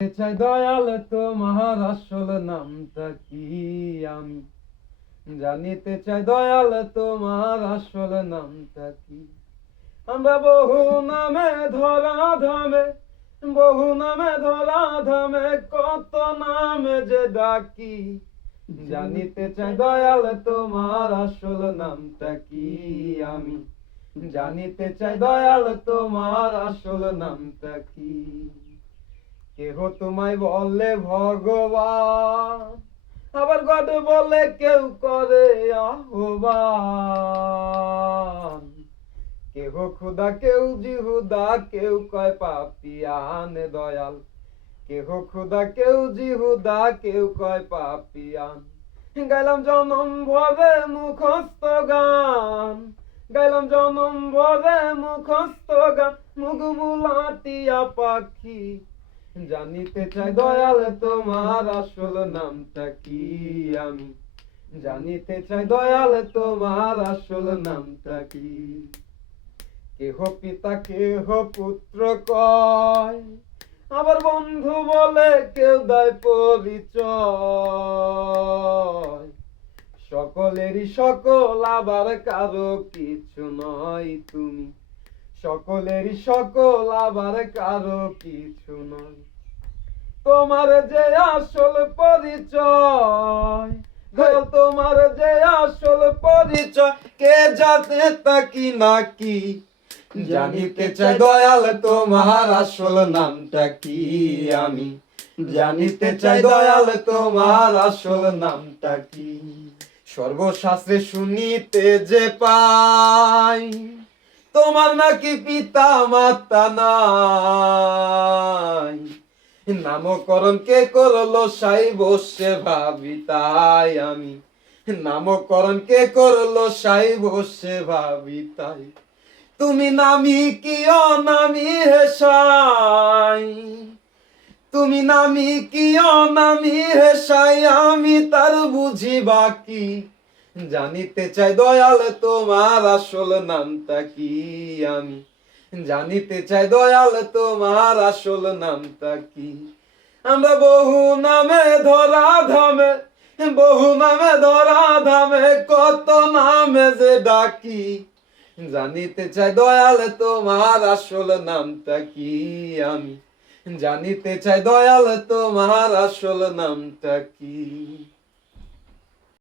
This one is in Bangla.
চাই দয়াল তোমার আসল নামটা কি আমি জানিতে চাই দয়াল তোমার আসল নামটা কি। আমরা বহু নামে ধরা ধামে, বহু নামে ধরা ধামে, কত নামে যে ডাকি। জানিতে চাই দয়াল তোমার আসল নামটা কি আমি জানিতে চাই দয়াল তোমার আসল নামটা কি। কেহ তোমায় বলে ভগবান, আবার গড বলে কেউ করে আহ্বান। কেহ খুদা কেউ জিহুদা কেউ কয় পাপিয়ান দয়াল। কেহ খুদা কেউ জিহুদা কেউ কয় পাপিয়ান। গাইলাম জনম ভরে মুখস্থ গান, গাইলাম জনম ভরে মুখস্থ গান, মুখ বুলাটিয়া পাখি। জানিতে চাই দয়াল তোমার আসল নামটা কি আমি জানিতে চাই দয়াল তোমার আসল নামটা কি। কেহ পিতা কেহ পুত্র কয়, আবার বন্ধু বলে কেউ দেয় পরিচয়। সকলেরই সকল আবার কারো কিছু নয় তুমি, সকলেরই সকল আবার কারো কিছু নয়। তোমার যে আসল পরিচয়, তোমার যে আসল পরিচয়, কে জানে তা কি নাকি। জানিতে চাই দয়াল তোমার আসল নামটা কি আমি জানিতে চাই দয়াল তোমার আসল নামটা কি। সর্বশাস্ত্রে শুনিতে যে পাই, তোমার নাকি পিতা মাতা নাই। নামকরণ কে করলো সাই বসে ভাবি তাই আমি নামকরণ কে করলো সাই বসে ভাবি তাই। তুমি নামি কি অনামি হেসাই, তুমি নামি কি অনামি হেসাই, আমি তার বুঝি বাকি। জানিতে চাই দয়াল তোমার আসল নামটা কি আমি জানিতে চাই দয়াল তোমার আসল নামটা কি। আমরা বহু নামে ধরা ধামে, বহু নামে ধরা ধামে, কত নামে যে ডাকি। জানিতে চাই দয়াল তোমার আসল নামটা কি আমি জানিতে চাই দয়াল তোমার আসল নামটা কি।